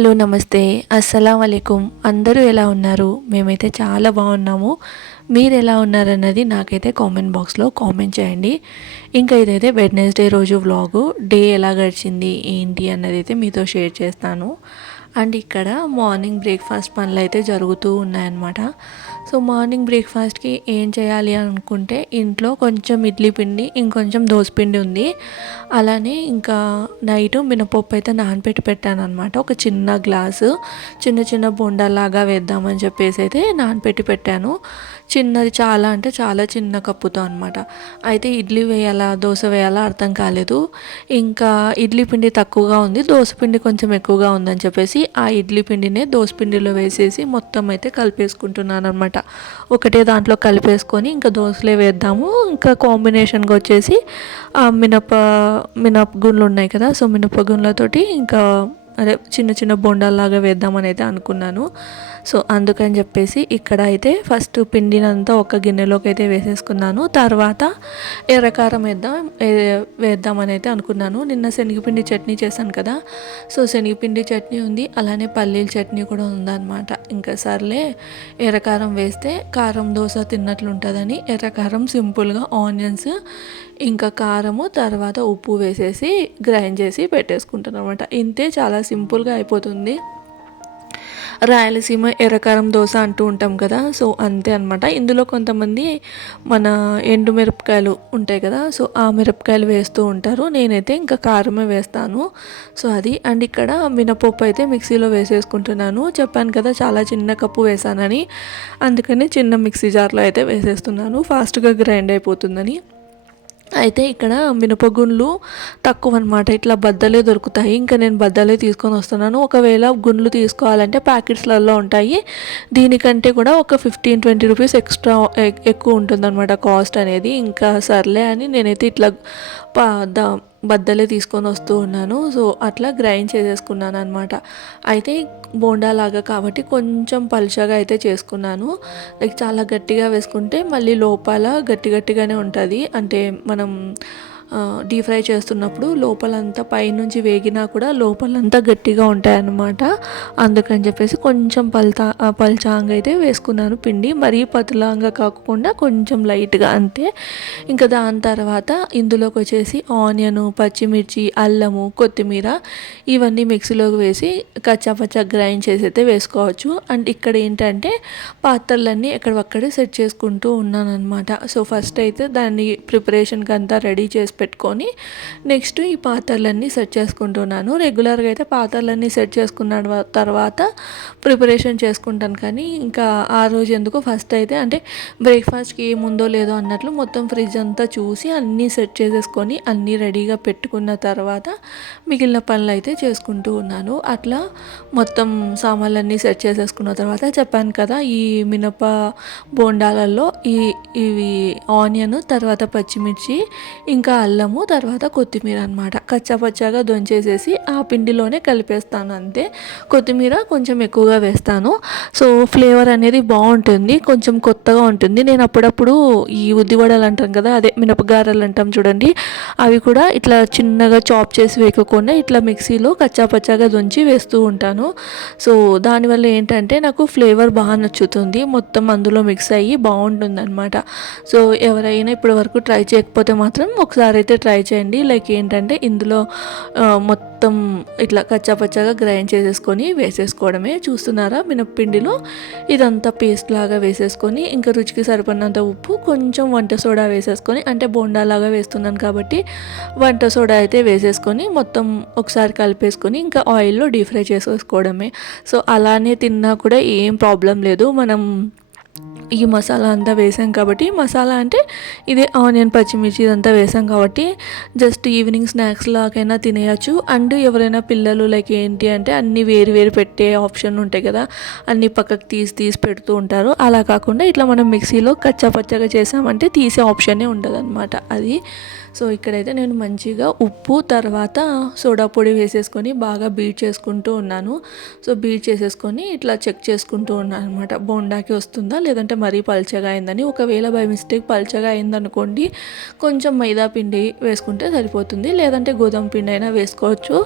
Hello నమస్తే. అస్సలం అలైకుం అందరూ ఎలా ఉన్నారు? మేమైతే చాలా బాగున్నాము. మీరు ఎలా ఉన్నారన్నది నాకైతే కామెంట్ బాక్స్లో కామెంట్ చేయండి. ఇంకా ఇదైతే వెడ్నెస్డే రోజు వ్లాగు. డే ఎలా గడిచింది ఏంటి అన్నది అయితే మీతో షేర్ చేస్తాను. అండ్ ఇక్కడ మార్నింగ్ బ్రేక్ఫాస్ట్ పనులు అయితే జరుగుతూ ఉన్నాయన్నమాట. సో మార్నింగ్ బ్రేక్ఫాస్ట్కి ఏం చేయాలి అనుకుంటే ఇంట్లో కొంచెం ఇడ్లీ పిండి ఇంకొంచెం పిండి ఉంది. అలానే ఇంకా నైట్ మినపప్పు అయితే నానపెట్టి పెట్టాను అనమాట ఒక చిన్న గ్లాసు చిన్న చిన్న బొండలాగా వేద్దామని చెప్పేసి అయితే నానపెట్టి పెట్టాను. చిన్నది చాలా అంటే చాలా చిన్న కప్పుతో అనమాట అయితే ఇడ్లీ వేయాలా దోశ వేయాలా అర్థం కాలేదు. ఇంకా ఇడ్లీ పిండి తక్కువగా ఉంది దోశ పిండి కొంచెం ఎక్కువగా ఉందని చెప్పేసి ఆ ఇడ్లీ పిండినే దోశ పిండిలో వేసేసి మొత్తం అయితే కలిపేసుకుంటున్నాను అనమాట ఒకటే దాంట్లో కలిపేసుకొని ఇంకా దోశలే వేద్దాము. ఇంకా కాంబినేషన్గా వచ్చేసి మినప మినప గుండ్లు ఉన్నాయి కదా సో మినప గుండ్లతోటి ఇంకా అదే చిన్న చిన్న బొండాల్లాగా వేద్దామని అయితే అనుకున్నాను. సో అందుకని చెప్పేసి ఇక్కడ అయితే ఫస్ట్ పిండినంతా ఒక గిన్నెలోకి అయితే వేసేసుకున్నాను. తర్వాత ఎర్రకారం వేద్దాం వేద్దామని అయితే అనుకున్నాను. నిన్న శనగపిండి చట్నీ చేశాను కదా. సో శనగపిండి చట్నీ ఉంది. అలానే పల్లీల చట్నీ కూడా ఉందన్నమాట. ఇంకా సర్లే ఎర్రకారం వేస్తే కారం దోశ తిన్నట్లు ఉంటుందని ఎర్రకారం సింపుల్గా ఆనియన్స్ ఇంకా కారము తర్వాత ఉప్పు వేసేసి గ్రైండ్ చేసి పెట్టేసుకుంటాను అనమాట ఇంతే చాలా సింపుల్గా అయిపోతుంది. రాయలసీమ ఎర్రకారం దోశ అంటూ ఉంటాం కదా సో అంతే అనమాట ఇందులో కొంతమంది మన ఎండు మిరపకాయలు ఉంటాయి కదా సో ఆ మిరపకాయలు వేస్తూ ఉంటారు. నేనైతే ఇంకా కారమే వేస్తాను. సో అది అండ్ ఇక్కడ మినపప్పు అయితే మిక్సీలో వేసేసుకుంటున్నాను. చెప్పాను కదా చాలా చిన్న కప్పు వేసానని. అందుకని చిన్న మిక్సీ జార్లో అయితే వేసేస్తున్నాను. ఫాస్ట్గా గ్రైండ్ అయిపోతుందని. అయితే ఇక్కడ మినపగుండ్లు తక్కువ అనమాట ఇట్లా బద్దలే దొరుకుతాయి. ఇంకా నేను బద్దలే తీసుకొని వస్తున్నాను. ఒకవేళ గుండ్లు తీసుకోవాలంటే ప్యాకెట్స్లలో ఉంటాయి. దీనికంటే కూడా ఒక ఫిఫ్టీన్ ట్వంటీ రూపీస్ ఎక్స్ట్రా ఎక్కువ ఉంటుందన్నమాట కాస్ట్ అనేది. ఇంకా సర్లే అని నేనైతే ఇట్లా బద్దలే తీసుకొని వస్తూ ఉన్నాను. సో అట్లా గ్రైండ్ చేసేసుకున్నాను అనమాట అయితే బోండాలాగా కాబట్టి కొంచెం పలుచగా అయితే చేసుకున్నాను. లైక్ చాలా గట్టిగా వేసుకుంటే మళ్ళీ లోపల గట్టి గట్టిగానే ఉంటుంది. అంటే మనం డీప్ ఫ్రై చేస్తున్నప్పుడు లోపలంతా పైనుంచి వేగినా కూడా లోపలంతా గట్టిగా ఉంటాయన్నమాట. అందుకని చెప్పేసి కొంచెం పల్తా పల్చాంగ్ అయితే వేసుకున్నాను పిండి. మరీ పతులాంగా కాకుండా కొంచెం లైట్గా అంతే. ఇంకా దాని తర్వాత ఇందులోకి వచ్చేసి ఆనియన్ పచ్చిమిర్చి అల్లము కొత్తిమీర ఇవన్నీ మిక్సీలోకి వేసి కచ్చాపచ్చా గ్రైండ్ చేసి అయితే వేసుకోవచ్చు. అండ్ ఇక్కడ ఏంటంటే పాత్రలన్నీ ఎక్కడక్కడే సెట్ చేసుకుంటూ ఉన్నాను అనమాట సో ఫస్ట్ అయితే దాన్ని ప్రిపరేషన్కి అంతా రెడీ చేసి పెట్టుకొని నెక్స్ట్ ఈ పాత్రలన్నీ సెట్ చేసుకుంటున్నాను. రెగ్యులర్గా అయితే పాత్రలన్నీ సెట్ చేసుకున్న తర్వాత ప్రిపరేషన్ చేసుకుంటాను. కానీ ఇంకా ఆ రోజు ఎందుకు ఫస్ట్ అయితే అంటే బ్రేక్ఫాస్ట్కి ఏముందో లేదో అన్నట్లు మొత్తం ఫ్రిడ్జ్ అంతా చూసి అన్నీ సెట్ చేసేసుకొని అన్నీ రెడీగా పెట్టుకున్న తర్వాత మిగిలిన పనులు అయితే చేసుకుంటూ ఉన్నాను. అట్లా మొత్తం సామాన్లన్నీ సెట్ చేసేసుకున్న తర్వాత చెప్పాను కదా ఈ మినప బోండాలలో ఈ ఇవి ఆనియన్ తర్వాత పచ్చిమిర్చి ఇంకా అల్లము తర్వాత కొత్తిమీర అనమాట కచ్చాపచ్చాగా దొంచేసేసి ఆ పిండిలోనే కలిపేస్తాను అంతే. కొత్తిమీర కొంచెం ఎక్కువగా వేస్తాను. సో ఫ్లేవర్ అనేది బాగుంటుంది. కొంచెం కొత్తగా ఉంటుంది. నేను అప్పుడప్పుడు ఈ ఉద్దివడలు అంటాం కదా అదే మినపగారలు అంటాం చూడండి. అవి కూడా ఇట్లా చిన్నగా చాప్ చేసి వేయకుండా ఇట్లా మిక్సీలో కచ్చాపచ్చాగా దొంచి వేస్తూ ఉంటాను. సో దానివల్ల ఏంటంటే నాకు ఫ్లేవర్ బాగా నచ్చుతుంది. మొత్తం అందులో మిక్స్ అయ్యి బాగుంటుంది అనమాట సో ఎవరైనా ఇప్పటి వరకు ట్రై చేయకపోతే మాత్రం ఒకసారి అయితే ట్రై చేయండి. లైక్ ఏంటంటే ఇందులో మొత్తం ఇట్లా కచ్చాపచ్చాగా గ్రైండ్ చేసేసుకొని వేసేసుకోవడమే. చూస్తున్నారా మినప్పిండిలో ఇదంతా పేస్ట్ లాగా వేసేసుకొని ఇంకా రుచికి సరిపడినంత ఉప్పు కొంచెం వంట సోడా వేసేసుకొని అంటే బోండాలాగా వేస్తున్నాను కాబట్టి వంట సోడా అయితే వేసేసుకొని మొత్తం ఒకసారి కలిపేసుకొని ఇంకా ఆయిల్లో డీప్ ఫ్రై చేసేసుకోవడమే. సో అలానే తిన్నా కూడా ఏం ప్రాబ్లం లేదు. మనం ఈ మసాలా అంతా వేసాం కాబట్టి మసాలా అంటే ఇదే ఆనియన్ పచ్చిమిర్చి ఇదంతా వేసాం కాబట్టి జస్ట్ ఈవినింగ్ స్నాక్స్ లాగైనా తినేయచ్చు. అండ్ ఎవరైనా పిల్లలు లైక్ ఏంటి అంటే అన్నీ వేరు వేరు పెట్టే ఆప్షన్ ఉంటాయి కదా అన్నీ పక్కకు తీసి తీసి పెడుతూ ఉంటారు. అలా కాకుండా ఇట్లా మనం మిక్సీలో కచ్చా పచ్చగా చేసామంటే తీసే ఆప్షనే ఉండదు అనమాట అది సో ఇక్కడైతే నేను మంచిగా ఉప్పు తర్వాత సోడా పొడి వేసేసుకొని బాగా బీట్ చేసుకుంటూ ఉన్నాను. సో బీట్ చేసేసుకొని ఇట్లా చెక్ చేసుకుంటూ ఉన్నాను అనమాట బోండాకి వస్తుందా లేదంటే మరీ పల్చగా అయిందని? ఒకవేళ బై మిస్టేక్ పల్చగా అయిందనుకోండి కొంచెం మైదా పిండి వేసుకుంటే సరిపోతుంది లేదంటే గోధుమ పిండి అయినా వేసుకోవచ్చు.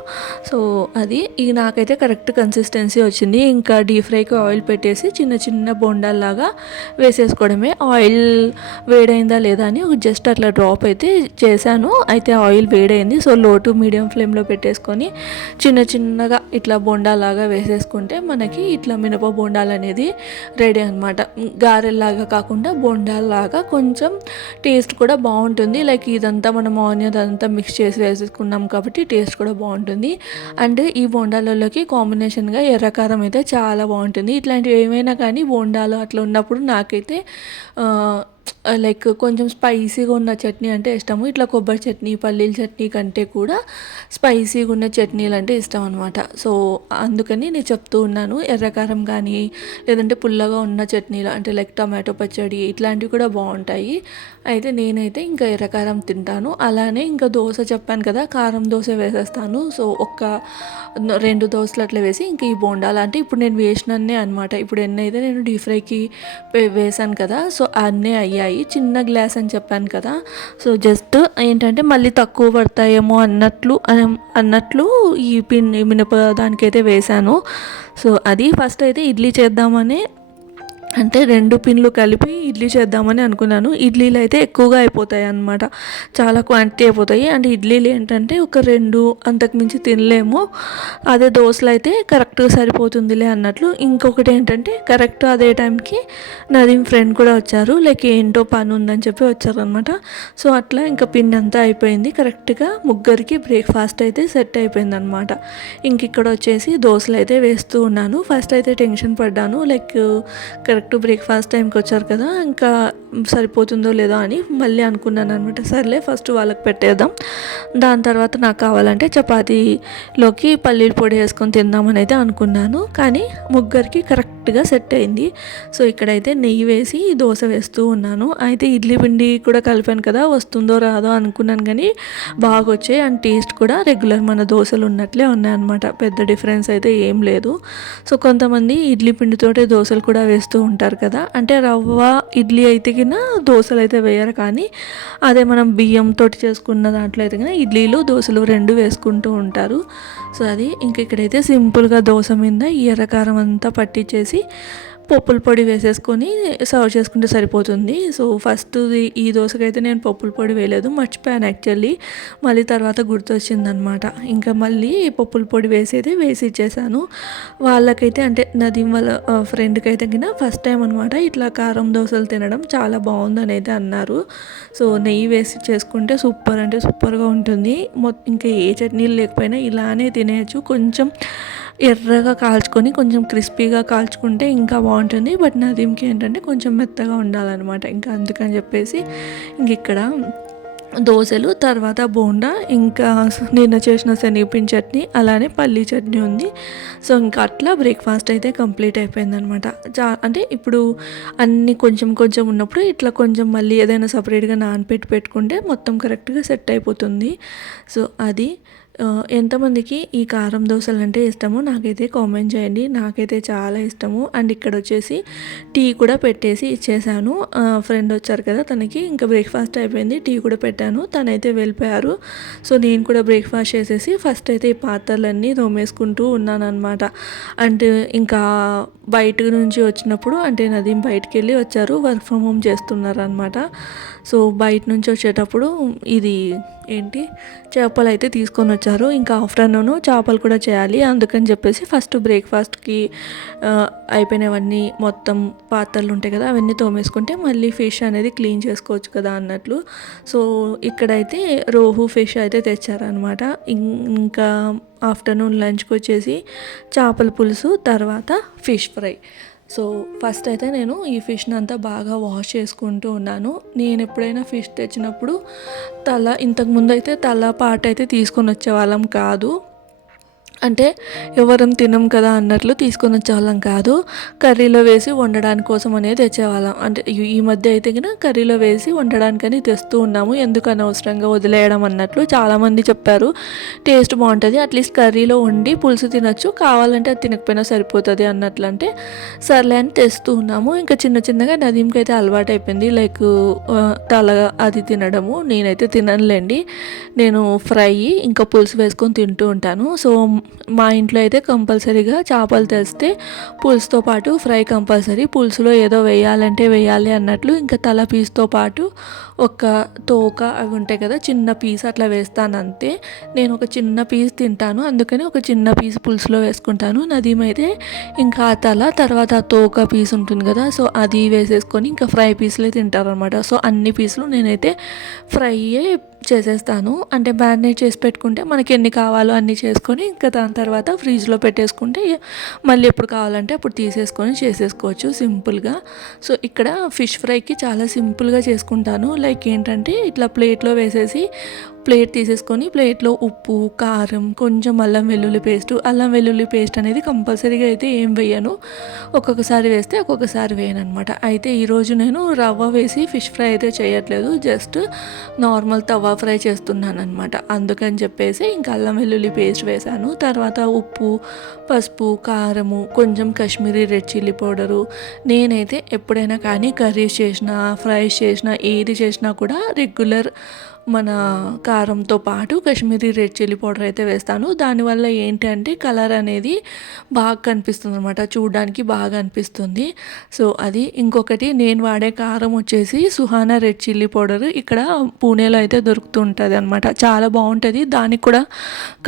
సో అది ఇది నాకైతే కరెక్ట్ కన్సిస్టెన్సీ వచ్చింది. ఇంకా డీప్ ఫ్రైకి ఆయిల్ పెట్టేసి చిన్న చిన్న బొండాల్లాగా వేసేసుకోవడమే. ఆయిల్ వేడైందా లేదా అని జస్ట్ అట్లా డ్రాప్ అయితే చే చేశాను. అయితే ఆయిల్ వేడైంది. సో లో టు మీడియం ఫ్లేమ్లో పెట్టేసుకొని చిన్న చిన్నగా ఇట్లా బొండాలాగా వేసేసుకుంటే మనకి ఇట్లా మినప బొండాలు అనేది రెడీ అనమాట గారెల్లాగా కాకుండా బొండాల్లాగా కొంచెం టేస్ట్ కూడా బాగుంటుంది. లైక్ ఇదంతా మనం ఆనియన్ అదంతా మిక్స్ చేసి వేసేసుకున్నాం కాబట్టి టేస్ట్ కూడా బాగుంటుంది. అండ్ ఈ బొండాలలోకి కాంబినేషన్గా ఎర్రకారం అయితే చాలా బాగుంటుంది. ఇట్లాంటివి ఏమైనా కానీ బొండాలు అట్లా ఉన్నప్పుడు నాకైతే లైక్ కొంచెం స్పైసీగా ఉన్న చట్నీ అంటే ఇష్టము. ఇట్లా కొబ్బరి చట్నీ పల్లీల చట్నీ కంటే కూడా స్పైసీగా ఉన్న చట్నీలు అంటే ఇష్టం అనమాట సో అందుకని నేను చెప్తూ ఉన్నాను. ఎర్రకారం కానీ లేదంటే పుల్లగా ఉన్న చట్నీలు అంటే లైక్ టమాటో పచ్చడి ఇట్లాంటివి కూడా బాగుంటాయి. అయితే నేనైతే ఇంకా ఎర్రకారం తింటాను. అలానే ఇంకా దోశ చెప్పాను కదా కారం దోశ వేసేస్తాను. సో ఒక్క రెండు దోశలు అట్లా వేసి ఇంకా ఈ బోండాలు అంటే ఇప్పుడు నేను వేసినన్నే అనమాట ఇప్పుడు ఎన్నైతే నేను డీప్ ఫ్రైకి వేసాను కదా సో అన్నీ అయ్యాయి. చిన్న గ్లాస్ అని చెప్పాను కదా. సో జస్ట్ ఏంటంటే మళ్ళీ తక్కువ పడతాయేమో అన్నట్లు అన్నట్లు ఈ పిన్ మినప దానికైతే వేశాను. సో అది ఫస్ట్ అయితే ఇడ్లీ చేద్దామని అంటే రెండు పిన్లు కలిపి ఇడ్లీ చేద్దామని అనుకున్నాను. ఇడ్లీలు అయితే ఎక్కువగా అయిపోతాయి అన్నమాట. చాలా క్వాంటిటీ అయిపోతాయి. అండ్ ఇడ్లీలు ఏంటంటే ఒక రెండు అంతకుమించి తినలేము. అదే దోశలు అయితే కరెక్ట్గా సరిపోతుందిలే అన్నట్లు. ఇంకొకటి ఏంటంటే కరెక్ట్ అదే టైంకి నాది ఫ్రెండ్ కూడా వచ్చారు. లైక్ ఏంటో పని ఉందని చెప్పి వచ్చారనమాట సో అట్లా ఇంకా పిండి అంతా అయిపోయింది. కరెక్ట్గా ముగ్గురికి బ్రేక్ఫాస్ట్ అయితే సెట్ అయిపోయింది అనమాట ఇంక ఇక్కడ వచ్చేసి దోశలు అయితే వేస్తూ ఉన్నాను. ఫస్ట్ అయితే టెన్షన్ పడ్డాను. లైక్ కరెక్ట్ కరెక్ట్ బ్రేక్ఫాస్ట్ టైంకి వచ్చారు కదా ఇంకా సరిపోతుందో లేదో అని మళ్ళీ అనుకున్నాను అనమాట సర్లే ఫస్ట్ వాళ్ళకి పెట్టేద్దాం. దాని తర్వాత నాకు కావాలంటే చపాతీలోకి పల్లీల పొడి వేసుకొని తిందామని అయితే అనుకున్నాను. కానీ ముగ్గురికి కరెక్ట్ కరెక్ట్గా సెట్ అయింది. సో ఇక్కడైతే నెయ్యి వేసి దోశ వేస్తూ ఉన్నాను. అయితే ఇడ్లీ పిండి కూడా కలిపాను కదా వస్తుందో రాదో అనుకున్నాను కానీ బాగా వచ్చాయి అండ్ టేస్ట్ కూడా రెగ్యులర్ మన దోశలు ఉన్నట్లే ఉన్నాయన్నమాట. పెద్ద డిఫరెన్స్ అయితే ఏం లేదు. సో కొంతమంది ఇడ్లీ పిండితోటే దోశలు కూడా వేస్తూ ఉంటారు కదా. అంటే రవ్వ ఇడ్లీ అయితే కింద దోశలు అయితే వేయరు కానీ అదే మనం బియ్యంతో చేసుకున్న దాంట్లో అయితే కన్నా ఇడ్లీలు దోశలు రెండు వేసుకుంటూ ఉంటారు. సో అది ఇంక ఇక్కడైతే సింపుల్గా దోశ మీద ఈ ఎర్రకారం అంతా పట్టించేసి పప్పుల పొడి వేసేసుకొని సర్వ్ చేసుకుంటే సరిపోతుంది. సో ఫస్ట్ ఈ దోశకైతే నేను పప్పుల పొడి వేయలేదు మర్చిపోయాను యాక్చువల్లీ. మళ్ళీ తర్వాత గుర్తొచ్చిందనమాట. ఇంకా మళ్ళీ పప్పుల పొడి వేసేది వేసి ఇచ్చేసాను. వాళ్ళకైతే అంటే నదీం వాళ్ళ ఫ్రెండ్కి అయితే కింద ఫస్ట్ టైం అనమాట ఇట్లా కారం దోశలు తినడం చాలా బాగుందని అయితే అన్నారు. సో నెయ్యి వేసి చేసుకుంటే సూపర్ అంటే సూపర్గా ఉంటుంది. మొత్తం ఇంకా ఏ చట్నీలు లేకపోయినా ఇలానే తినేయచ్చు. కొంచెం ఎర్రగా కాల్చుకొని కొంచెం క్రిస్పీగా కాల్చుకుంటే ఇంకా బాగుంటుంది. బట్ నదీంకి ఏంటంటే కొంచెం మెత్తగా ఉండాలన్నమాట. ఇంకా అందుకని చెప్పేసి ఇంక ఇక్కడ దోశలు తర్వాత బోండా ఇంకా నిన్న చేసిన శనగపిండి చట్నీ అలానే పల్లీ చట్నీ ఉంది. సో ఇంకా అట్లా బ్రేక్ఫాస్ట్ అయితే కంప్లీట్ అయిపోయింది అనమాట చా అంటే ఇప్పుడు అన్నీ కొంచెం కొంచెం ఉన్నప్పుడు ఇట్లా కొంచెం మళ్ళీ ఏదైనా సపరేట్గా నానపెట్టి పెట్టుకుంటే మొత్తం కరెక్ట్గా సెట్ అయిపోతుంది. సో అది ఎంతమందికి ఈ కారం దోశలు అంటే ఇష్టమో నాకైతే కామెంట్ చేయండి. నాకైతే చాలా ఇష్టము. అండ్ ఇక్కడ వచ్చేసి టీ కూడా పెట్టేసి ఇచ్చేసాను ఫ్రెండ్ వచ్చారు కదా తనకి. ఇంకా బ్రేక్ఫాస్ట్ అయిపోయింది. టీ కూడా పెట్టాను. తనైతే వెళ్ళిపోయారు. సో నేను కూడా బ్రేక్ఫాస్ట్ చేసేసి ఫస్ట్ అయితే ఈ పాత్రలన్నీ తోమేసుకుంటూ ఉన్నాను అనమాట అండ్ ఇంకా బయట నుంచి వచ్చినప్పుడు అంటే నదీం బయటికి వెళ్ళి వచ్చారు. వర్క్ ఫ్రమ్ హోమ్ చేస్తున్నారు అనమాట సో బయట నుంచి వచ్చేటప్పుడు ఇది ఏంటి? చేపలు అయితే తీసుకొని వచ్చారు. ఇంకా ఆఫ్టర్నూన్ చేపలు కూడా చేయాలి. అందుకని చెప్పేసి ఫస్ట్ బ్రేక్ఫాస్ట్కి అయిపోయినవన్నీ మొత్తం పాత్రలు ఉంటాయి కదా అవన్నీ తోమేసుకుంటే మళ్ళీ ఫిష్ అనేది క్లీన్ చేసుకోవచ్చు కదా అన్నట్లు. సో ఇక్కడైతే రోహు ఫిష్ అయితే తెచ్చారనమాట ఇంకా ఆఫ్టర్నూన్ లంచ్కి వచ్చేసి చేపల పులుసు తర్వాత ఫిష్ ఫ్రై. సో ఫస్ట్ అయితే నేను ఈ ఫిష్ని అంతా బాగా వాష్ చేసుకుంటూ ఉన్నాను. నేను ఎప్పుడైనా ఫిష్ తెచ్చినప్పుడు తల ఇంతకుముందు అయితే తల పాట అయితే తీసుకొని వచ్చేవాళ్ళం కాదు. అంటే ఎవరం తినం కదా అన్నట్లు తీసుకొని వచ్చేవాళ్ళం కాదు. కర్రీలో వేసి వండడానికి కోసం అనేది తెచ్చేవాళ్ళం. అంటే ఈ- మధ్య అయితే కనుక కర్రీలో వేసి వండడానికని తెస్తూ ఉన్నాము. ఎందుకు అనవసరంగా వదిలేయడం అన్నట్లు చాలామంది చెప్పారు. టేస్ట్ బాగుంటుంది. అట్లీస్ట్ కర్రీలో వండి పులుసు తినచ్చు. కావాలంటే అది తినకపోయినా సరిపోతుంది అన్నట్లు అంటే సర్లే అని తెస్తూ ఉన్నాము. ఇంకా చిన్న చిన్నగా నదీంకి అయితే అలవాటు అయిపోయింది. లైక్ తల అది తినడము. నేనైతే తిననులేండి. నేను ఫ్రై ఇంకా పులుసు వేసుకొని తింటూ ఉంటాను. సో మా ఇంట్లో అయితే కంపల్సరీగా చేపలు తెస్తే పులుసుతో పాటు ఫ్రై కంపల్సరీ. పులుసులో ఏదో వేయాలంటే వేయాలి అన్నట్లు ఇంకా తల పీస్తో పాటు ఒక తోక అవి ఉంటాయి కదా చిన్న పీస్ అట్లా వేస్తాను అంతే. నేను ఒక చిన్న పీస్ తింటాను అందుకని ఒక చిన్న పీస్ పులుసులో వేసుకుంటాను. నదీమ్ అయితే ఇంకా ఆ తల తర్వాత ఆ తోక పీస్ ఉంటుంది కదా సో అది వేసేసుకొని ఇంకా ఫ్రై పీస్లే తింటారు అనమాట సో అన్ని పీసులు నేనైతే ఫ్రైయే చేసేస్తాను. అంటే మ్యారినేట్ చేసి పెట్టుకుంటే మనకి ఎన్ని కావాలో అన్ని చేసుకొని ఇంకా దాని తర్వాత ఫ్రిడ్జ్లో పెట్టేసుకుంటే మళ్ళీ ఎప్పుడు కావాలంటే అప్పుడు తీసేసుకొని చేసేసుకోవచ్చు సింపుల్గా. సో ఇక్కడ ఫిష్ ఫ్రైకి చాలా సింపుల్గా చేసుకుంటాను. లైక్ ఏంటంటే ఇట్లా ప్లేట్లో వేసేసి ప్లేట్ తీసేసుకొని ప్లేట్లో ఉప్పు కారం కొంచెం అల్లం వెల్లుల్లి పేస్ట్ అల్లం వెల్లుల్లి పేస్ట్ అనేది కంపల్సరీగా అయితే ఏం వేయను. ఒక్కొక్కసారి వేస్తే ఒక్కొక్కసారి వేయను అనమాట అయితే ఈరోజు నేను రవ్వ వేసి ఫిష్ ఫ్రై అయితే చేయట్లేదు. జస్ట్ నార్మల్ తవా ఫ్రై చేస్తున్నాను అనమాట అందుకని చెప్పేసి ఇంకా అల్లం వెల్లుల్లి పేస్ట్ వేసాను తర్వాత ఉప్పు పసుపు కారము కొంచెం కాశ్మీరీ రెడ్ చిల్లీ పౌడరు నేనైతే ఎప్పుడైనా కానీ కర్రీస్ చేసినా ఫ్రైస్ చేసినా ఏది చేసినా కూడా రెగ్యులర్ మన కారంతో పాటు కాశ్మీరీ రెడ్ చిల్లీ పౌడర్ అయితే వేస్తాను. దానివల్ల ఏంటి అంటే కలర్ అనేది బాగా కనిపిస్తుంది అనమాట చూడడానికి బాగా అనిపిస్తుంది. సో అది ఇంకొకటి నేను వాడే కారం వచ్చేసి సుహానా రెడ్ చిల్లీ పౌడర్ ఇక్కడ పూణేలో అయితే దొరుకుతుంటుంది అనమాట చాలా బాగుంటుంది. దానికి కూడా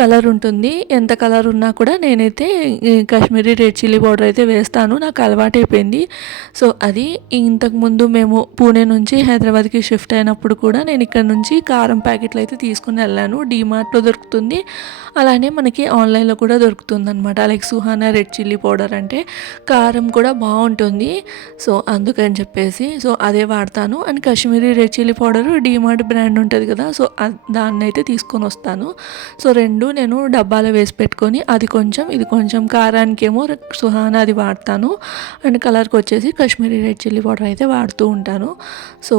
కలర్ ఉంటుంది. ఎంత కలర్ ఉన్నా కూడా నేనైతే కాశ్మీరీ రెడ్ చిల్లీ పౌడర్ అయితే వేస్తాను. నాకు అలవాటు అయిపోయింది. సో అది ఇంతకుముందు మేము పూణే నుంచి హైదరాబాద్కి షిఫ్ట్ అయినప్పుడు కూడా నేను ఇక్కడ నుంచి కారం ప్యాకెట్లు అయితే తీసుకుని వెళ్ళాను. డీమార్ట్లో దొరుకుతుంది. అలానే మనకి ఆన్లైన్లో కూడా దొరుకుతుంది అనమాట like Suhana red chilli powder అంటే కారం కూడా బాగుంటుంది. సో అందుకని చెప్పేసి సో అదే వాడతాను. And Kashmiri red chilli powder DMart brand ఉంటుంది కదా సో దాన్ని అయితే తీసుకొని వస్తాను. సో రెండు నేను డబ్బాలో వేసి పెట్టుకొని అది కొంచెం ఇది కొంచెం కారానికేమో సుహానా అది వాడతాను. అండ్ కలర్కి వచ్చేసి కాశ్మీరీ రెడ్ చిల్లీ పౌడర్ అయితే వాడుతూ ఉంటాను. సో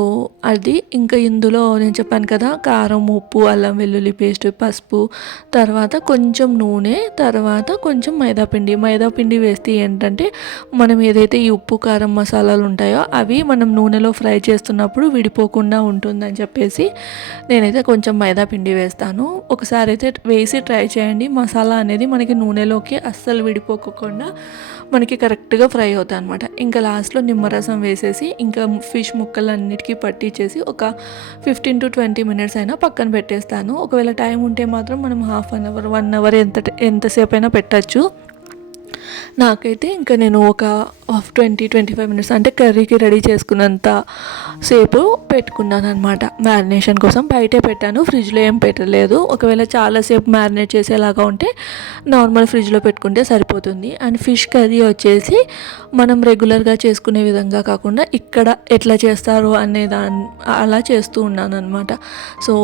అది ఇంకా ఇందులో నేను చెప్పాను కదా కారం ఉప్పు అల్లం వెల్లుల్లి పేస్ట్ పసుపు తర్వాత కొంచెం నూనె తర్వాత కొంచెం మైదాపిండి మైదాపిండి మైదా పిండి వేస్తే ఏంటంటే మనం ఏదైతే ఈ ఉప్పు కారం మసాలాలు ఉంటాయో అవి మనం నూనెలో ఫ్రై చేస్తున్నప్పుడు విడిపోకుండా ఉంటుందని చెప్పేసి నేనైతే కొంచెం మైదా పిండి వేస్తాను. ఒకసారి అయితే వేసి ట్రై చేయండి. మసాలా అనేది మనకి నూనెలోకి అస్సలు విడిపోకుండా మనకి కరెక్ట్గా ఫ్రై అవుతాయి అనమాట ఇంకా లాస్ట్లో నిమ్మరసం వేసేసి ఇంకా ఫిష్ ముక్కలన్నిటికీ పట్టించేసి ఒక ఫిఫ్టీన్ టు ట్వంటీ మినిట్స్ అయినా పక్కన పెట్టేస్తాను. ఒకవేళ టైం ఉంటే మాత్రం మనం half an hour one hour ఎంత ఎంతసేపు అయినా పెట్టచ్చు. నాకైతే ఇంకా నేను ఒక half twenty twenty five minutes అంటే కర్రీకి రెడీ చేసుకున్నంత సేపు పెట్టుకున్నాను అనమాట మ్యారినేషన్ కోసం బయటే పెట్టాను ఫ్రిడ్జ్లో ఏం పెట్టలేదు. ఒకవేళ చాలాసేపు మ్యారినేట్ చేసేలాగా ఉంటే నార్మల్ ఫ్రిడ్జ్లో పెట్టుకుంటే సరిపోతుంది. అండ్ ఫిష్ కర్రీ వచ్చేసి మనం రెగ్యులర్గా చేసుకునే విధంగా కాకుండా ఇక్కడ ఎట్లా చేస్తారు అనే దాని అలా చేస్తూ ఉన్నాను అనమాట సో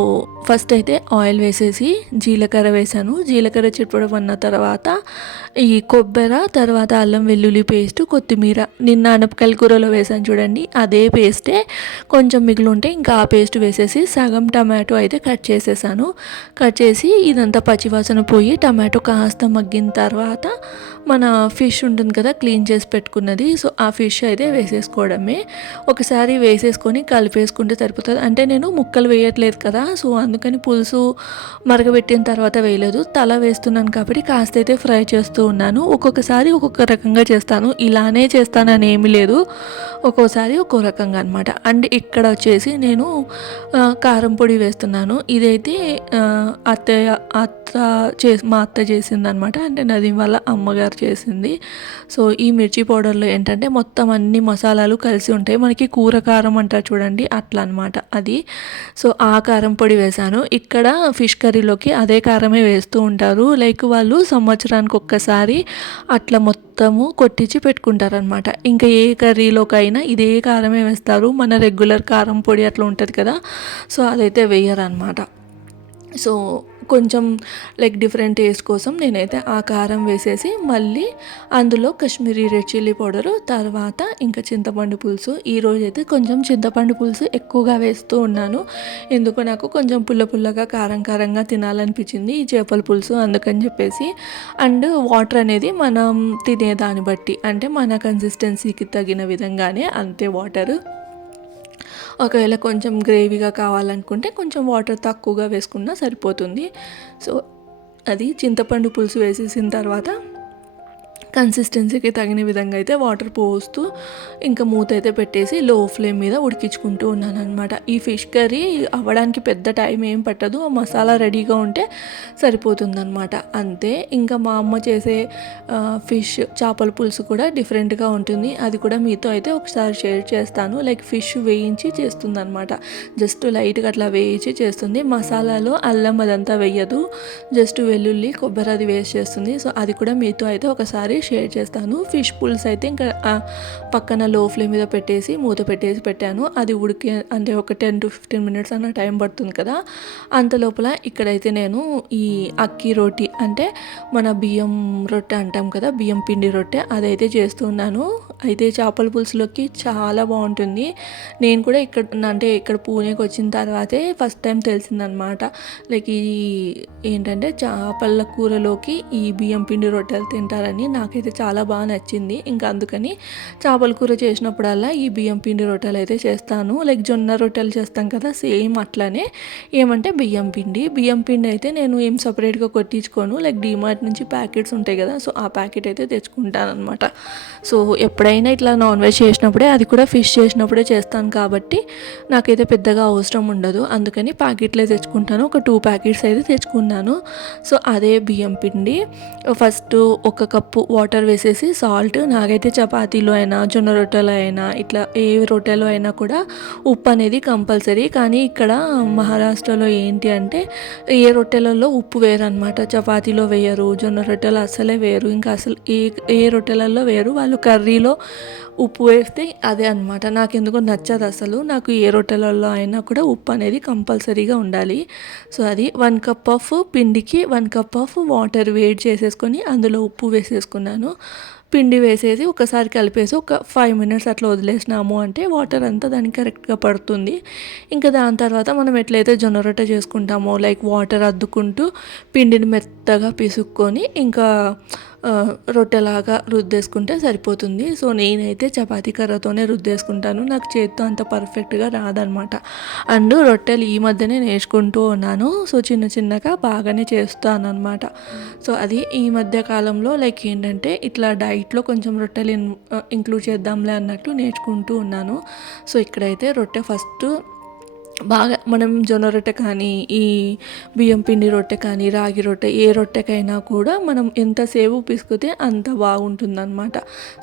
ఫస్ట్ అయితే ఆయిల్ వేసేసి జీలకర్ర వేసాను. జీలకర్ర చిట్పడం అన్న తర్వాత ఈ కొబ్బరి తర్వాత అల్లం వెల్లుల్లి పేస్ట్ కొత్తిమీర నిన్న అనపకాయల కూరలో వేసాను చూడండి. అదే పేస్టే కొంచెం మిగిలి ఉంటే ఇంకా ఆ పేస్ట్ వేసేసి సగం టమాటో అయితే కట్ చేసేసాను. కట్ చేసి ఇదంతా పచ్చివాసన పోయి టమాటో కాస్త మగ్గిన తర్వాత మన ఫిష్ ఉంటుంది కదా క్లీన్ చేసి పెట్టుకున్నది. సో ఆ ఫిష్ అయితే వేసేసుకోవడమే. ఒకసారి వేసేసుకొని కలిపేసుకుంటే సరిపోతుంది. అంటే నేను ముక్కలు వేయట్లేదు కదా సో అందుకని పులుసు మరగబెట్టిన తర్వాత వేయలేదు. తల వేస్తున్నాను కాబట్టి కాస్త అయితే ఫ్రై చేస్తూ ఉన్నాను. ఒక్కొక్క ఒక్కొక్కసారి ఒక్కొక్క రకంగా చేస్తాను. ఇలానే చేస్తానని ఏమీ లేదు. ఒక్కోసారి ఒక్కో రకంగా అనమాట అండ్ ఇక్కడ వచ్చేసి నేను కారం పొడి వేస్తున్నాను. ఇదైతే ఆ, అత్తయ్య అత్త చేసి మా అత్త చేసింది అనమాట అంటే నది వాళ్ళ అమ్మగారు చేసింది. సో ఈ మిర్చి పౌడర్లో ఏంటంటే మొత్తం అన్ని మసాలాలు కలిసి ఉంటాయి. మనకి కూర కారం అంటారు చూడండి అట్లా అనమాట అది. సో ఆ కారం పొడి వేశాను. ఇక్కడ ఫిష్ కర్రీలోకి అదే కారమే వేస్తూ ఉంటారు. లైక్ వాళ్ళు సంవత్సరానికి ఒక్కసారి అట్లా మొత్తము కొట్టించి పెట్టుకుంటారనమాట ఇంకా ఏ కర్రీలోకైనా ఇదే కారమే వేస్తారు. మన రెగ్యులర్ కారం పొడి అట్లా ఉంటుంది కదా. సో అదైతే వేయరనమాట సో కొంచెం లైక్ డిఫరెంట్ టేస్ట్ కోసం నేనైతే ఆ కారం వేసేసి మళ్ళీ అందులో కాశ్మీరీ రెడ్ చిల్లీ పౌడరు తర్వాత ఇంకా చింతపండు పులుసు. ఈరోజు అయితే కొంచెం చింతపండు పులుసు ఎక్కువగా వేస్తూ ఉన్నాను. ఎందుకు నాకు కొంచెం పుల్ల పుల్లగా కారం కారంగా తినాలనిపించింది ఈ చేపల పులుసు అందుకని చెప్పేసి. అండ్ వాటర్ అనేది మనం తినేదాన్ని బట్టి అంటే మన కన్సిస్టెన్సీకి తగిన విధంగానే అంతే వాటర్ ఒకవేళ కొంచెం గ్రేవీగా కావాలనుకుంటే కొంచెం వాటర్ తక్కువగా వేసుకున్నా సరిపోతుంది. సో అది చింతపండు పులుసు వేసేసిన తర్వాత కన్సిస్టెన్సీకి తగిన విధంగా అయితే వాటర్ పోస్తూ ఇంకా మూత అయితే పెట్టేసి లో ఫ్లేమ్ మీద ఉడికించుకుంటూ ఉన్నాను అనమాట ఈ ఫిష్ కర్రీ అవ్వడానికి పెద్ద టైం ఏం పట్టదు. ఆ మసాలా రెడీగా ఉంటే సరిపోతుందన్నమాట. అంతే ఇంకా మా అమ్మ చేసే ఫిష్ చేపల పులుసు కూడా డిఫరెంట్గా ఉంటుంది. అది కూడా మీతో అయితే ఒకసారి షేర్ చేస్తాను. లైక్ ఫిష్ వేయించి చేస్తుంది అనమాట జస్ట్ లైట్గా అట్లా వేయించి చేస్తుంది. మసాలాలో అల్లం అదంతా వేయదు. జస్ట్ వెల్లుల్లి కొబ్బరి అది వేస్ట్ చేస్తుంది. సో అది కూడా మీతో అయితే ఒకసారి షేర్ చేస్తాను. ఫిష్ పుల్స్ అయితే ఇంకా పక్కన లో ఫ్లేమ్ మీద పెట్టేసి మూత పెట్టేసి పెట్టాను. అది ఉడికి అంటే ఒక టెన్ టు ఫిఫ్టీన్ మినిట్స్ అన్న టైం పడుతుంది కదా. అంత లోపల ఇక్కడైతే నేను ఈ అక్కి రోటి అంటే మన బియ్యం రొట్టె అంటాం కదా బియ్యం పిండి రొట్టె అదైతే చేస్తున్నాను అయితే చేపల పులుసులోకి చాలా బాగుంటుంది. నేను కూడా ఇక్కడ అంటే ఇక్కడ పూణేకి వచ్చిన తర్వాతే ఫస్ట్ టైం తెలిసిందనమాట. లైక్ ఈ ఏంటంటే చేపల కూరలోకి ఈ బియ్యం పిండి రొట్టెలు తింటారని నాకైతే చాలా బాగా నచ్చింది. ఇంకా అందుకని చేపల కూర చేసినప్పుడల్లా ఈ బియ్యం పిండి రొట్టెలు అయితే చేస్తాను. లైక్ జొన్న రొట్టెలు చేస్తాం కదా సేమ్ అట్లానే. ఏమంటే బియ్యం పిండి. బియ్యం పిండి అయితే నేను ఏం సపరేట్గా కొట్టించుకోను. లైక్ డిమార్ట్ నుంచి ప్యాకెట్స్ ఉంటాయి కదా సో ఆ ప్యాకెట్ అయితే తెచ్చుకుంటాను అనమాట సో ఎప్పుడు ఎప్పుడైనా ఇట్లా నాన్ వెజ్ చేసినప్పుడే అది కూడా ఫిష్ చేసినప్పుడే చేస్తాను కాబట్టి నాకైతే పెద్దగా అవసరం ఉండదు. అందుకని ప్యాకెట్లే తెచ్చుకుంటాను. ఒక టూ ప్యాకెట్స్ అయితే తెచ్చుకున్నాను. సో అదే బియ్యం పిండి. ఫస్ట్ ఒక కప్పు వాటర్ వేసేసి సాల్ట్ నాకైతే చపాతీలో అయినా జొన్న రొట్టెలో అయినా ఇట్లా ఏ రొట్టెలో అయినా కూడా ఉప్పు అనేది కంపల్సరీ. కానీ ఇక్కడ మహారాష్ట్రలో ఏంటి అంటే ఏ రొట్టెలలో ఉప్పు వేరనమాట చపాతీలో వేయరు జొన్న రొట్టెలు అసలే వేరు. ఇంకా అసలు ఏ ఏ రొట్టెలలో వేరు? వాళ్ళు కర్రీలో ఉప్పు వేస్తే అదే అనమాట నాకు ఎందుకో నచ్చదు అసలు. నాకు ఏ రొట్టెలలో అయినా కూడా ఉప్పు అనేది కంపల్సరీగా ఉండాలి. సో అది వన్ కప్ ఆఫ్ పిండికి వన్ కప్ ఆఫ్ వాటర్ వేడి చేసేసుకొని అందులో ఉప్పు వేసేసుకున్నాను. పిండి వేసేసి ఒకసారి కలిపేసి ఒక ఫైవ్ మినిట్స్ అట్లా వదిలేసినాము అంటే వాటర్ అంతా దానికి కరెక్ట్గా పడుతుంది. ఇంకా దాని తర్వాత మనం ఎట్లయితే జొన్న రొట్టె చేసుకుంటామో లైక్ వాటర్ అద్దుకుంటూ పిండిని మెత్తగా పిసుక్కొని ఇంకా రొట్టెలాగా రుద్దేసుకుంటే సరిపోతుంది. సో నేనైతే చపాతీ కర్రతోనే రుద్దేసుకుంటాను. నాకు చేత్తో అంత పర్ఫెక్ట్గా రాదనమాట అండ్ రొట్టెలు ఈ మధ్యనే నేర్చుకుంటూ ఉన్నాను. సో చిన్న చిన్నగా బాగానే చేస్తాను అనమాట సో అది ఈ మధ్య కాలంలో లైక్ ఏంటంటే ఇట్లా డైట్లో కొంచెం రొట్టెలు ఇంక్లూడ్ చేద్దాంలే అన్నట్టు నేర్చుకుంటూ ఉన్నాను. సో ఇక్కడైతే రొట్టె ఫస్ట్ బాగా మనం జొన్న రొట్టె కానీ ఈ బియ్యం పిండి రొట్టె కానీ రాగి రొట్టె ఏ రొట్టెకైనా కూడా మనం ఎంతసేపు పిసుకుతే అంత బాగుంటుందన్నమాట.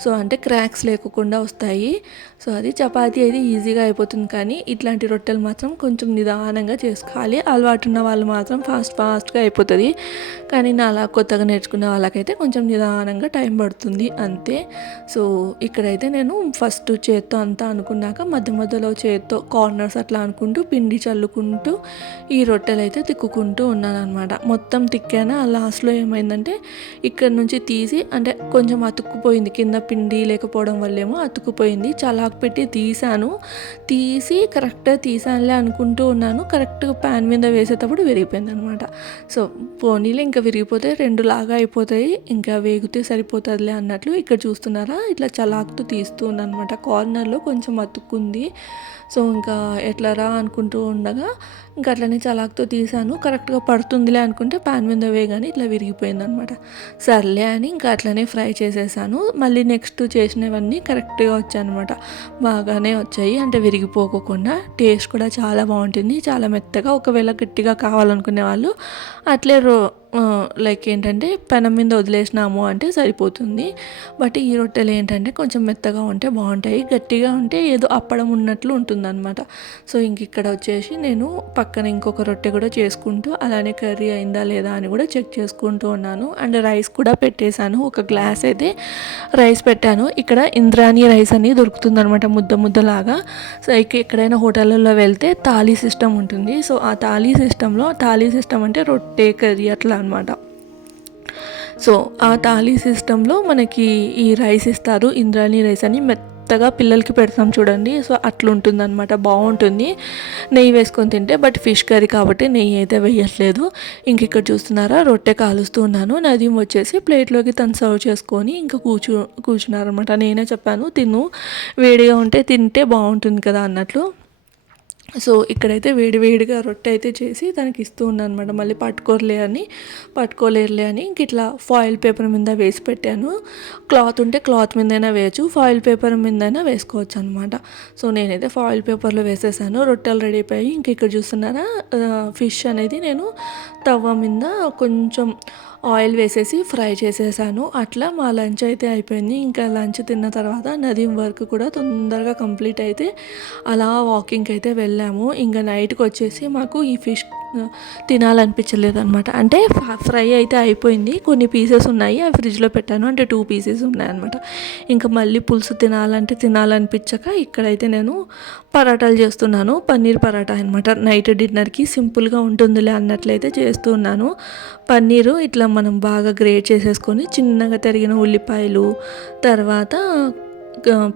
సో అంటే క్రాక్స్ లేకుండా వస్తాయి. సో అది చపాతీ అయితే ఈజీగా అయిపోతుంది కానీ ఇట్లాంటి రొట్టెలు మాత్రం కొంచెం నిదానంగా చేసుకోవాలి. అలవాటు ఉన్న వాళ్ళు మాత్రం ఫాస్ట్ ఫాస్ట్గా అయిపోతుంది. కానీ నా అలా కొత్తగా నేర్చుకున్న వాళ్ళకైతే కొంచెం నిదానంగా టైం పడుతుంది అంతే. సో ఇక్కడైతే నేను ఫస్ట్ చేత్తో అంతా అనుకున్నాక మధ్య మధ్యలో చేత్తో కార్నర్స్ అట్లా అనుకుంటూ పిండి చల్లుకుంటూ ఈ రొట్టెలు అయితే తిక్కుకుంటూ ఉన్నాను అనమాట మొత్తం తిక్కాను ఆ లాస్ట్లో ఏమైందంటే ఇక్కడ నుంచి తీసి అంటే కొంచెం అతుక్కుపోయింది. కింద పిండి లేకపోవడం వల్లేమో అతుక్కుపోయింది. చలాకు పెట్టి తీసాను. తీసి కరెక్ట్గా తీసానులే అనుకుంటూ ఉన్నాను. కరెక్ట్గా ప్యాన్ మీద వేసేటప్పుడు విరిగిపోయింది అనమాట సో పోనీలే ఇంకా విరిగిపోతే రెండు లాగా అయిపోతాయి. ఇంకా వేగితే సరిపోతుందిలే అన్నట్లు ఇక్కడ చూస్తున్నారా? ఇట్లా చలాక్తో తీస్తూ అనమాట కార్నర్లో కొంచెం అతుక్కుంది. సో ఇంకా ఎట్లా రా అనుకుంటూ ఉండగా ఇంకా అట్లనే చలాక్తో తీసాను కరెక్ట్గా పడుతుందిలే అనుకుంటే ప్యాన్ మీద వేయగానే ఇట్లా విరిగిపోయింది అనమాట సర్లే అని ఇంకా అట్లనే ఫ్రై చేసేసాను. మళ్ళీ నెక్స్ట్ చేసినవన్నీ కరెక్ట్గా వచ్చాయన్నమాట. బాగానే వచ్చాయి. అంటే విరిగిపోకుండా టేస్ట్ కూడా చాలా బాగుంటుంది. చాలా మెత్తగా ఒకవేళ గట్టిగా కావాలనుకునే వాళ్ళు అట్లే రో లైక్ ఏంటంటే పెనం మీద వదిలేసినాము అంటే సరిపోతుంది. బట్ ఈ రొట్టెలు ఏంటంటే కొంచెం మెత్తగా ఉంటే బాగుంటాయి. గట్టిగా ఉంటే ఏదో అప్పడం ఉన్నట్లు ఉంటుందన్నమాట. సో ఇంక ఇక్కడ వచ్చేసి నేను పక్కన ఇంకొక రొట్టె కూడా చేసుకుంటూ అలానే కర్రీ అయిందా లేదా అని కూడా చెక్ చేసుకుంటూ ఉన్నాను. అండ్ రైస్ కూడా పెట్టేశాను. ఒక గ్లాస్ అయితే రైస్ పెట్టాను. ఇక్కడ ఇంద్రాణి రైస్ అని దొరుకుతుందనమాట ముద్ద ముద్దలాగా. సో ఇక ఎక్కడైనా హోటళ్ళల్లో వెళ్తే తాళీ సిస్టమ్ ఉంటుంది. సో ఆ తాళీ సిస్టంలో తాళీ సిస్టమ్ అంటే రొట్టె కర్రీ అట్లా. అనమాట సో ఆ థాలీ సిస్టంలో మనకి ఈ రైస్ ఇస్తారు. ఇంద్రాణి రైస్ అని మెత్తగా పిల్లలకి పెడతాం చూడండి. సో అట్లుంటుంది అనమాట బాగుంటుంది. నెయ్యి వేసుకొని తింటే బట్ ఫిష్ కర్రీ కాబట్టి నెయ్యి అయితే వేయట్లేదు. ఇంక ఇక్కడ చూస్తున్నారా రొట్టె కాలుస్తూ ఉన్నాను. నదీం వచ్చేసి ప్లేట్లోకి తను సర్వ్ చేసుకొని ఇంకా కూర్చు కూర్చున్నారనమాట నేనే చెప్పాను తిను. వేడిగా ఉంటే తింటే బాగుంటుంది కదా అన్నట్లు. సో ఇక్కడైతే వేడి వేడిగా రొట్టె అయితే చేసి తనకి ఇస్తూ ఉన్నాను అనమాట మళ్ళీ పట్టుకోరలే అని పట్టుకోలేరులే అని ఇంక ఇట్లా ఫాయిల్ పేపర్ మీద వేసి పెట్టాను. క్లాత్ ఉంటే క్లాత్ మీదైనా వేయచ్చు ఫాయిల్ పేపర్ మీదైనా వేసుకోవచ్చు అనమాట సో నేనైతే ఫాయిల్ పేపర్లో వేసేసాను. రొట్టెలు రెడీ అయిపోయి ఇంక ఇక్కడ చూస్తున్నారా ఫిష్ అనేది నేను తవ్వ మీద కొంచెం ఆయిల్ వేసేసి ఫ్రై చేసేసాను. అట్లా మా లంచ్ అయితే అయిపోయింది. ఇంకా లంచ్ తిన్న తర్వాత నదీం వర్క్ కూడా తొందరగా కంప్లీట్ అయితే అలా వాకింగ్కి అయితే వెళ్ళాము. ఇంకా నైట్కి వచ్చేసి మాకు ఈ ఫిష్ తినాలనిపించలేదు అనమాట అంటే ఫ్రై అయితే అయిపోయింది. కొన్ని పీసెస్ ఉన్నాయి. అవి ఫ్రిడ్జ్లో పెట్టాను. అంటే టూ పీసెస్ ఉన్నాయి అనమాట ఇంకా మళ్ళీ పులుసు తినాలంటే తినాలనిపించక ఇక్కడైతే నేను పరాటాలు చేస్తున్నాను. పన్నీర్ పరాటా అనమాట నైట్ డిన్నర్కి సింపుల్గా ఉంటుందిలే అన్నట్లయితే చేస్తున్నాను పన్నీరు ఇట్లా మనం బాగా గ్రేట్ చేసేసుకొని చిన్నగా తరిగిన ఉల్లిపాయలు తర్వాత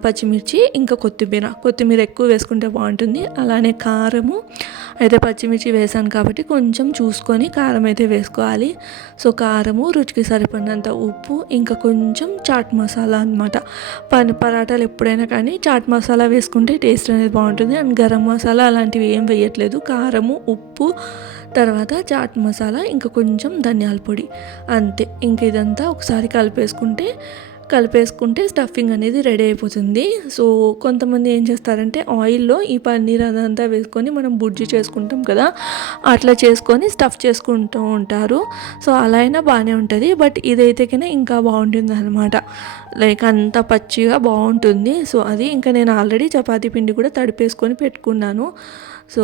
పచ్చిమిర్చి ఇంకా కొత్తిమీర. కొత్తిమీర ఎక్కువ వేసుకుంటే బాగుంటుంది. అలానే కారము. అయితే పచ్చిమిర్చి వేసాను కాబట్టి కొంచెం చూసుకొని కారం అయితే వేసుకోవాలి. సో కారము రుచికి సరిపడినంత ఉప్పు ఇంకా కొంచెం చాట్ మసాలా అనమాట పని పరాటాలు ఎప్పుడైనా కానీ చాట్ మసాలా వేసుకుంటే టేస్ట్ అనేది బాగుంటుంది. అండ్ గరం మసాలా అలాంటివి ఏం వేయట్లేదు. కారము ఉప్పు తర్వాత చాట్ మసాలా ఇంకా కొంచెం ధనియాల పొడి. అంతే. ఇంక ఇదంతా ఒకసారి కలిపేసుకుంటే కలిపేసుకుంటే స్టఫింగ్ అనేది రెడీ అయిపోతుంది. సో కొంతమంది ఏం చేస్తారంటే ఆయిల్లో ఈ పన్నీర్ అదంతా వేసుకొని మనం బుజ్జి చేసుకుంటాం కదా అట్లా చేసుకొని స్టఫ్ చేసుకుంటూ ఉంటారు. సో అలా అయినా బాగానే ఉంటుంది. బట్ ఇదైతే కన్నా ఇంకా బాగుంటుంది అనమాట లైక్ అంత పచ్చిగా బాగుంటుంది. సో అది ఇంకా నేను ఆల్రెడీ చపాతీ పిండి కూడా తడిపేసుకొని పెట్టుకున్నాను. సో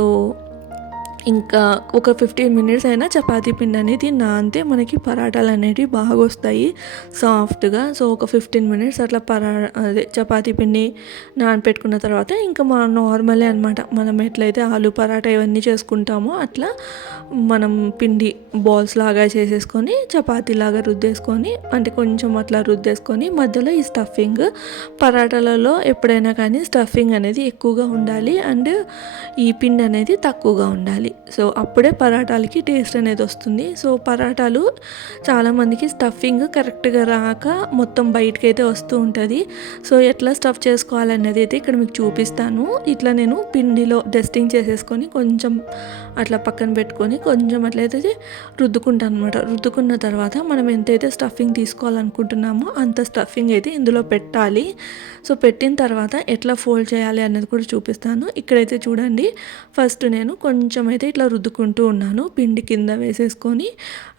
ఇంకా ఒక ఫిఫ్టీన్ మినిట్స్ అయినా చపాతీ పిండి అనేది నానితే మనకి పరాటాలు అనేవి బాగా వస్తాయి సాఫ్ట్గా. సో ఒక ఫిఫ్టీన్ మినిట్స్ అట్లా పరా అదే చపాతీ పిండి నానపెట్టుకున్న తర్వాత ఇంకా మన నార్మలే అనమాట మనం ఎట్లయితే ఆలు పరాటా ఇవన్నీ చేసుకుంటామో అట్లా మనం పిండి బాల్స్ లాగా చేసేసుకొని చపాతీ లాగా రుద్దేసుకొని అంటే కొంచెం అట్లా రుద్దేసుకొని మధ్యలో ఈ స్టఫింగ్ పరాటాలలో ఎప్పుడైనా కానీ స్టఫింగ్ అనేది ఎక్కువగా ఉండాలి. అండ్ ఈ పిండి అనేది తక్కువగా ఉండాలి. సో అప్పుడే పరాటాలకి టేస్ట్ అనేది వస్తుంది. సో పరాటాలు చాలామందికి స్టఫింగ్ కరెక్ట్గా రాక మొత్తం బయటకి అయితే వస్తూ ఉంటుంది. సో ఎట్లా స్టఫ్ చేసుకోవాలనేది అయితే ఇక్కడ మీకు చూపిస్తాను. ఇట్లా నేను పిండిలో డస్టింగ్ చేసేసుకొని కొంచెం అట్లా పక్కన పెట్టుకొని కొంచెం అట్లయితే రుద్దుకుంటాను అనమాట రుద్దుకున్న తర్వాత మనం ఎంతైతే స్టఫింగ్ తీసుకోవాలనుకుంటున్నామో అంత స్టఫింగ్ అయితే ఇందులో పెట్టాలి. సో పెట్టిన తర్వాత ఎట్లా ఫోల్డ్ చేయాలి అనేది కూడా చూపిస్తాను. ఇక్కడైతే చూడండి. ఫస్ట్ నేను కొంచెం అయితే ఇట్లా రుద్దుకుంటూ ఉన్నాను. పిండి కింద వేసేసుకొని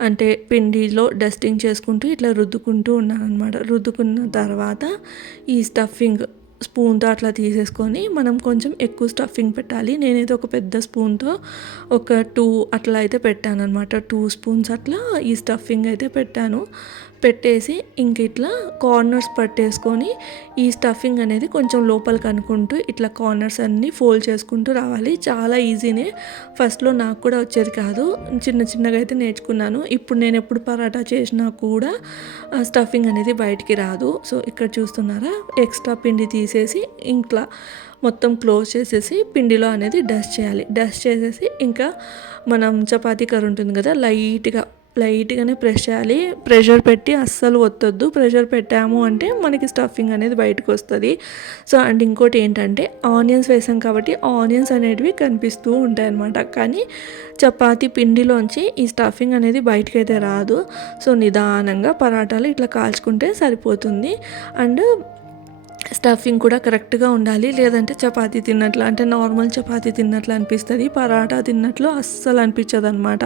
అంటే పిండిలో డస్టింగ్ చేసుకుంటూ ఇట్లా రుద్దుకుంటూ ఉన్నాను అనమాట రుద్దుకున్న తర్వాత ఈ స్టఫింగ్ స్పూన్తో అట్లా తీసేసుకొని మనం కొంచెం ఎక్కువ స్టఫింగ్ పెట్టాలి. నేనైతే ఒక పెద్ద స్పూన్తో ఒక టూ అట్లా అయితే పెట్టాను అనమాట టూ స్పూన్స్ అట్లా ఈ స్టఫింగ్ అయితే పెట్టాను. పెట్టేసి ఇంక ఇట్లా కార్నర్స్ పట్టేసుకొని ఈ స్టఫింగ్ అనేది కొంచెం లోపలికి అనుకుంటూ ఇట్లా కార్నర్స్ అన్నీ ఫోల్డ్ చేసుకుంటూ రావాలి. చాలా ఈజీనే ఫస్ట్లో నాకు కూడా వచ్చేది కాదు. చిన్న చిన్నగా అయితే నేర్చుకున్నాను. ఇప్పుడు నేను ఎప్పుడు పరాటా చేసినా కూడా స్టఫింగ్ అనేది బయటికి రాదు. సో ఇక్కడ చూస్తున్నారా? ఎక్స్ట్రా పిండి తీసేసి ఇంట్లో మొత్తం క్లోజ్ చేసేసి పిండిలో అనేది డస్ట్ చేయాలి. డస్ట్ చేసేసి ఇంకా మనం చపాతీ కర్ర ఉంటుంది కదా లైట్గా లైట్గానే ప్రెస్ చేయాలి. ప్రెషర్ పెట్టి అస్సలు వత్తద్దు ప్రెషర్ పెట్టాము అంటే మనకి స్టఫింగ్ అనేది బయటకు వస్తుంది. సో అండ్ ఇంకోటి ఏంటంటే ఆనియన్స్ వేసాం కాబట్టి ఆనియన్స్ అనేటివి కనిపిస్తూ ఉంటాయి అన్నమాట కానీ చపాతి పిండిలోంచి ఈ స్టఫింగ్ అనేది బయటకు అయితే రాదు. సో నిదానంగా పరాటాలు ఇట్లా కాల్చుకుంటే సరిపోతుంది. అండ్ స్టఫింగ్ కూడా కరెక్ట్గా ఉండాలి. లేదంటే చపాతీ తిన్నట్లు అంటే నార్మల్ చపాతీ తిన్నట్లు అనిపిస్తుంది. పరాటా తిన్నట్లు అస్సలు అనిపించదు అనమాట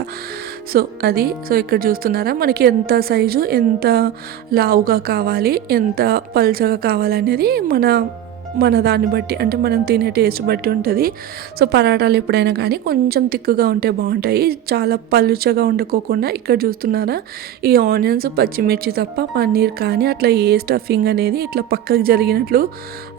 సో అది సో ఇక్కడ చూస్తున్నారా? మనకి ఎంత సైజు ఎంత లావుగా కావాలి ఎంత పల్చగా కావాలనేది మన మన దాన్ని బట్టి అంటే మనం తినే టేస్ట్ బట్టి ఉంటుంది. సో పరాటాలు ఎప్పుడైనా కానీ కొంచెం తిక్కుగా ఉంటే బాగుంటాయి. చాలా పలుచగా ఉండకోకుండా ఇక్కడ చూస్తున్నారా? ఈ ఆనియన్స్ పచ్చిమిర్చి తప్ప పన్నీర్ కానీ అట్లా ఏ స్టఫింగ్ అనేది ఇట్లా పక్కకు జరిగినట్లు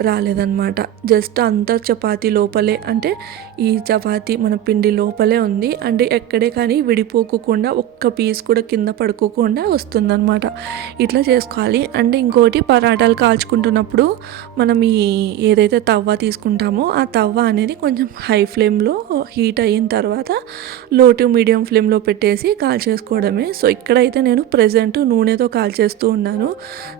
రాలేదన్నమాట. జస్ట్ అంతా చపాతీ లోపలే అంటే ఈ చపాతీ మన పిండి లోపలే ఉంది. అంటే ఎక్కడే కానీ విడిపోకుండా ఒక్క పీస్ కూడా కింద పడుకోకుండా వస్తుందన్నమాట. ఇట్లా చేసుకోవాలి. అంటే ఇంకోటి పరాటాలు కాల్చుకుంటున్నప్పుడు మనం ఈ ఏదైతే తవ్వ తీసుకుంటామో ఆ తవ్వ అనేది కొంచెం హై ఫ్లేమ్లో హీట్ అయిన తర్వాత లో టు మీడియం ఫ్లేమ్లో పెట్టేసి కాల్చేసుకోవడమే. సో ఇక్కడైతే నేను ప్రజెంట్ నూనెతో కాల్చేస్తూ ఉన్నాను.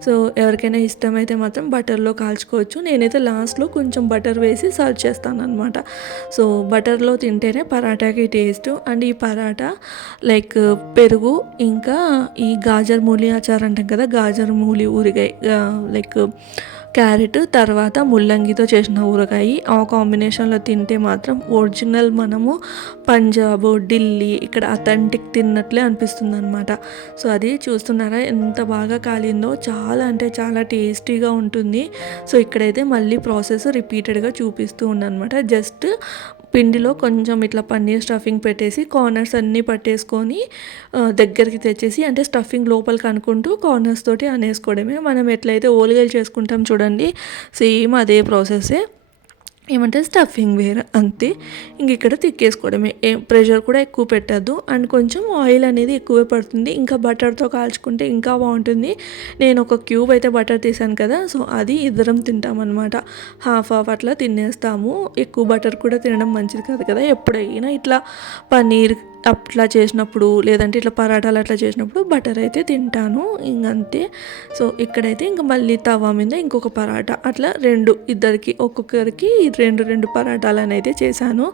సో ఎవరికైనా ఇష్టమైతే మాత్రం బటర్లో కాల్చుకోవచ్చు. నేనైతే లాస్ట్లో కొంచెం బటర్ వేసి సర్వ్ చేస్తాను అనమాట సో బటర్లో తింటేనే పరాటాకి టేస్ట్ అండ్ ఈ పరాటా లైక్ పెరుగు ఇంకా ఈ గాజర్ మూలి ఆచారం అంటాం కదా గాజర్ మూలి ఊరిగాయ లైక్ క్యారెట్ తర్వాత ముల్లంగితో చేసిన ఊరగాయ. ఆ కాంబినేషన్లో తింటే మాత్రం ఒరిజినల్ మనము పంజాబ్ ఢిల్లీ ఇక్కడ అథెంటిక్ తిన్నట్లే అనిపిస్తుంది అనమాట సో అది చూస్తున్నారా? ఎంత బాగా కాలిందో. చాలా అంటే చాలా టేస్టీగా ఉంటుంది. సో ఇక్కడైతే మళ్ళీ ప్రాసెస్ రిపీటెడ్గా చూపిస్తూ అనమాట జస్ట్ పిండిలో కొంచెం ఇట్లా పన్నీర్ స్టఫింగ్ పెట్టేసి కార్నర్స్ అన్నీ పట్టేసుకొని దగ్గరికి తెచ్చేసి అంటే స్టఫింగ్ లోపలికి అనుకుంటూ కార్నర్స్ తోటి అనేసుకోవడమే. మనం ఎట్లయితే ఓలిగలు చేసుకుంటాం చూడండి సేమ్ అదే ప్రాసెసే ఏమంటే స్టఫింగ్ వేర్ అంతే. ఇంక ఇక్కడ తిక్కేసుకోవడమే. ప్రెషర్ కూడా ఎక్కువ పెట్టద్దు. అండ్ కొంచెం ఆయిల్ అనేది ఎక్కువే పడుతుంది. ఇంకా బటర్తో కాల్చుకుంటే ఇంకా బాగుంటుంది. నేను ఒక క్యూబ్ అయితే బటర్ తీసాను కదా సో అది ఇద్దరం తింటామన్నమాట. హాఫ్ హాఫ్ అట్లా తినేస్తాము. ఎక్కువ బటర్ కూడా తినడం మంచిది కాదు కదా. ఎప్పుడైనా ఇట్లా పన్నీర్ అట్లా చేసినప్పుడు లేదంటే ఇట్లా పరాటాలు అట్లా చేసినప్పుడు బటర్ అయితే తింటాను. ఇంకంతే. సో ఇక్కడైతే ఇంకా మళ్ళీ తవా మీద ఇంకొక పరాటా. అట్లా రెండు ఇద్దరికి ఒక్కొక్కరికి రెండు రెండు పరాటాలు అయితే చేశాను.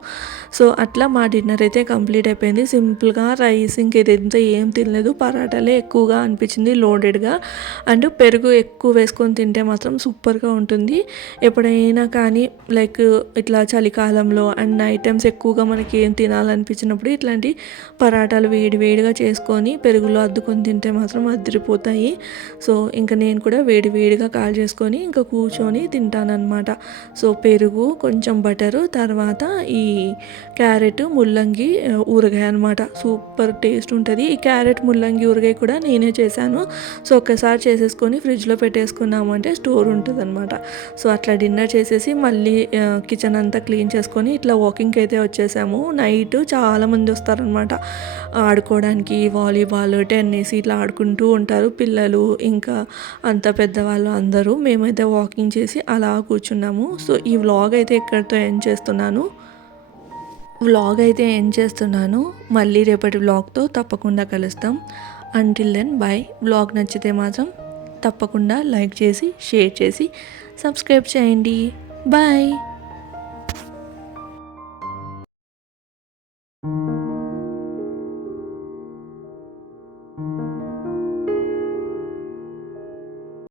సో అట్లా మా డిన్నర్ అయితే కంప్లీట్ అయిపోయింది. సింపుల్గా రైస్ ఇంకేదైతే ఏం తినలేదు. పరాటాలే ఎక్కువగా అనిపించింది లోడెడ్గా. అండ్ పెరుగు ఎక్కువ వేసుకొని తింటే మాత్రం సూపర్గా ఉంటుంది. ఎప్పుడైనా కానీ లైక్ ఇట్లా చలికాలంలో అండ్ ఐటమ్స్ ఎక్కువగా మనకి ఏం తినాలనిపించినప్పుడు ఇట్లాంటి పరాటాలు వేడి వేడిగా చేసుకొని పెరుగులో అద్దుకొని తింటే మాత్రం అదిరిపోతాయి. సో ఇంకా నేను కూడా వేడి వేడిగా కాల్ చేసుకొని ఇంకా కూర్చొని తింటానన్నమాట. సో పెరుగు కొంచెం బటరు తర్వాత ఈ క్యారెట్ ముల్లంగి ఊరగాయ అనమాట సూపర్ టేస్ట్ ఉంటుంది. ఈ క్యారెట్ ముల్లంగి ఊరగాయ కూడా నేనే చేశాను. సో ఒక్కసారి చేసేసుకొని ఫ్రిడ్జ్లో పెట్టేసుకున్నామంటే స్టోర్ ఉంటుంది అనమాట సో అట్లా డిన్నర్ చేసేసి మళ్ళీ కిచెన్ అంతా క్లీన్ చేసుకొని ఇట్లా వాకింగ్కి అయితే వచ్చేసాము. నైట్ చాలామంది వస్తారు. అనమాట ఆడుకోవడానికి వాలీబాల్ టెన్నిస్ ఇట్లా ఆడుకుంటూ ఉంటారు పిల్లలు. ఇంకా అంత పెద్దవాళ్ళు అందరూ మేమైతే వాకింగ్ చేసి అలా కూర్చున్నాము. సో ఈ వ్లాగ్ అయితే ఇక్కడితో ఎండ్ చేస్తున్నాను. వ్లాగ్ అయితే ఎండ్ చేస్తున్నాను. మళ్ళీ రేపటి వ్లాగ్తో తప్పకుండా కలుస్తాం. అంటిల్ దెన్ బాయ్ వ్లాగ్ నచ్చితే మాత్రం తప్పకుండా లైక్ చేసి షేర్ చేసి సబ్స్క్రైబ్ చేయండి. బాయ్